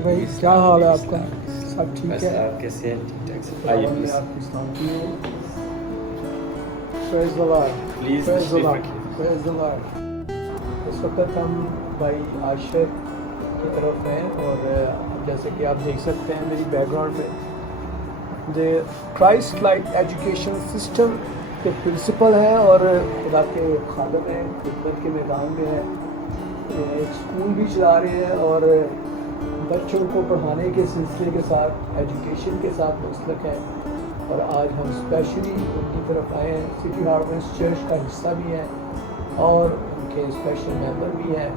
आशिफ भाई क्या हाल है आपका? सब ठीक है? आप कैसे हैं? ठीक ठाक से आइए प्लीज आपकी सलाम की Praise the Lord. Please Praise the तशरीफ Lord. रखिए। Praise the Lord. इस वक्त हम भाई आशिफ की तरफ हैं और जैसे कि आप देख सकते हैं मेरी बैकग्राउंड में the Christ like education system के प्रिंसिपल हैं और खुदा के खादम हैं, खिदमत के मैदान में हैं, एक स्कूल भी चला रहे हैं और बच्चों को पढ़ाने के सिलसिले के साथ एजुकेशन के साथ मुंसलिक हैं। और आज हम स्पेशली उनकी तरफ आए हैं। सिटी हार्वेस्ट चर्च का हिस्सा भी हैं और उनके स्पेशल मेंबर भी हैं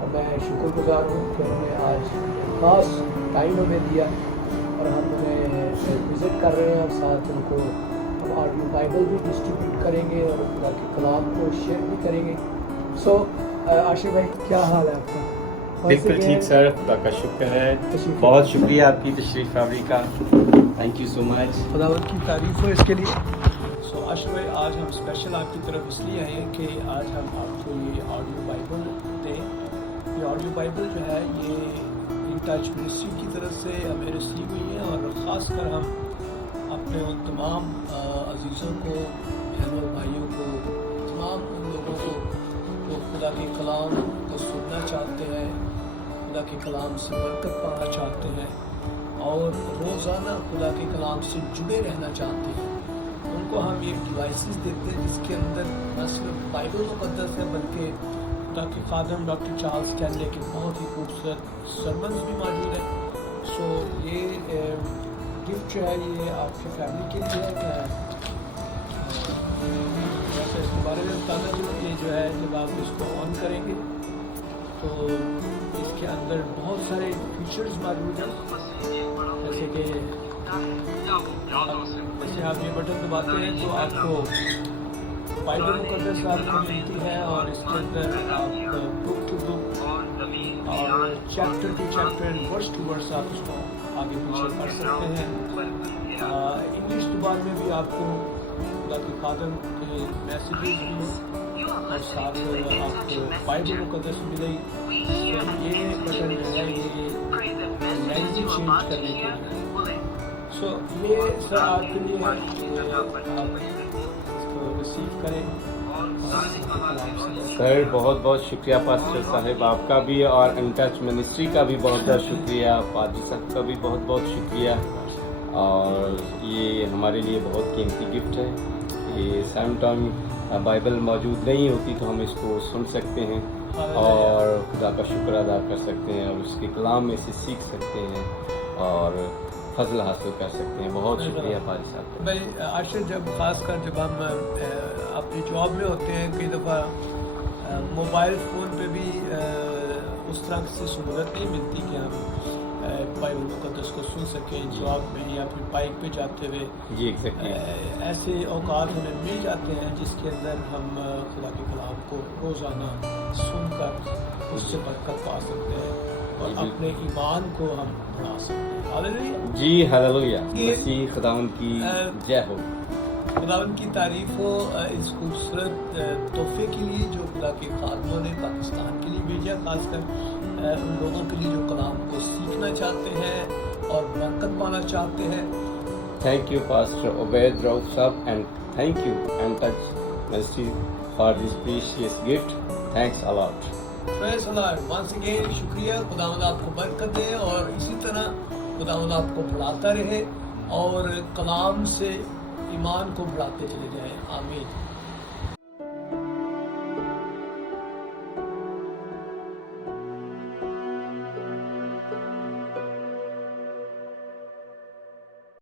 और मैं शुक्रगुजार हूँ कि उन्होंने आज ख़ास टाइम हमें दिया और हम उन्हें विज़िट कर रहे हैं और साथ उनको हम ऑडियो बाइबल भी डिस्ट्रीब्यूट करेंगे और खुदा के कलाम को शेयर भी करेंगे। सो आशिफ भाई क्या हाल है आपका? बिल्कुल ठीक सर, खुदा का शुक्र है। बहुत शुक्रिया आपकी तशरीफ आवरी का, थैंक यू सो मच। खुदावंद की तारीफ हो इसके लिए। सो आशिफ भाई आज हम स्पेशल आपकी तरफ इसलिए आए हैं कि आज हम आपको ये ऑडियो बाइबल दें। ये ऑडियो बाइबल जो है ये इन टच मिनिस्ट्री की तरफ से हमें रिसीव हुई है और ख़ासकर हम अपने उन तमाम अजीज़ों को, बहनों भाइयों को, तमाम उन लोगों को जो खुदा के कलाम को सुनना चाहते हैं, खुदा के कलाम से बरकत पाना चाहते हैं और रोज़ाना खुदा के कलाम से जुड़े रहना चाहते हैं, उनको हम एक डिवाइसेस देते हैं जिसके अंदर न सिर्फ बाइबल मुक़द्दस है बल्कि खुदा के खादम डॉक्टर चार्ल्स स्टैनले के बहुत ही खूबसूरत सरमन्स भी मौजूद हैं। सो ये गिफ्ट जो है ये आपकी फैमिली के लिए है। वैसे इसके बारे में बताना चाहिए, ये जो है जब आप इसको ऑन करेंगे तो इसके अंदर बहुत सारे फीचर्स मौजूद हैं, जैसे कि जैसे आप ये बटन दबाते हैं तो आपको बाइबल मुक़द्दस आपको मिलती है और इसके अंदर आप बुक टू बुक और chapter to chapter, verse to verse आप उसको आगे पीछे कर सकते हैं। इंग्लिश ज़ुबान में भी आपको खुदा के खादम के मैसेजेस भी और साथ आपको बाइबल मुक़द्दस मिलेगी। ये बटन जो है ये लैंग्वेज चेंज करने के लिए। सो ये सर आपके लिए है, आप इसको रिसीव करें। सर बहुत बहुत शुक्रिया पास्टर साहब आपका भी और अनटच मिनिस्ट्री का भी बहुत बहुत शुक्रिया, पादरी साहब का भी बहुत बहुत शुक्रिया। और ये हमारे लिए बहुत कीमती गिफ्ट है। ये सेम टाइम बाइबल मौजूद नहीं होती तो हम इसको सुन सकते हैं और खुदा का शुक्र अदा कर सकते हैं और उसके कलाम में से सीख सकते हैं और फजल हासिल कर सकते हैं। बहुत शुक्रिया पादरी साहब भाई। आशिफ जब ख़ासकर जब हम अपनी जॉब में होते हैं कई दफ़ा मोबाइल फ़ोन पे भी उस तरह से सहूलत नहीं मिलती कि हम बाइबल मुक़द्दस को सुन सकें जॉब में या फिर बाइक पे जाते हुए। जी एग्जैक्टली। ऐसे औकात हमें मिल जाते हैं जिसके अंदर हम खुदा के कलाम को रोज़ाना सुनकर उससे बरकत पा सकते हैं और अपने ईमान को हम बढ़ा सकते हैं। हालेलुया। जी हालेलुया, मसीह खुदावंद की जय हो। खुदावंद की तारीफ हो इस खूबसूरत तोहफे के लिए जो खुदा के खादमों ने पाकिस्तान के लिए भेजा, खासकर उन लोगों के लिए जो कलाम को सीखना चाहते हैं और बरकत पाना चाहते हैं। Thank you pastor Ubaid Rauf साहब and thank you untouch ministry for this precious gift. Thanks a lot. Praise the Lord. Once again शुक्रिया। खुदावंद आपको बरकत दे और इसी तरह खुदावंद आपको बढ़ाता रहे और कलाम से ईमान को बढ़ाते चले जाएं। आमीन।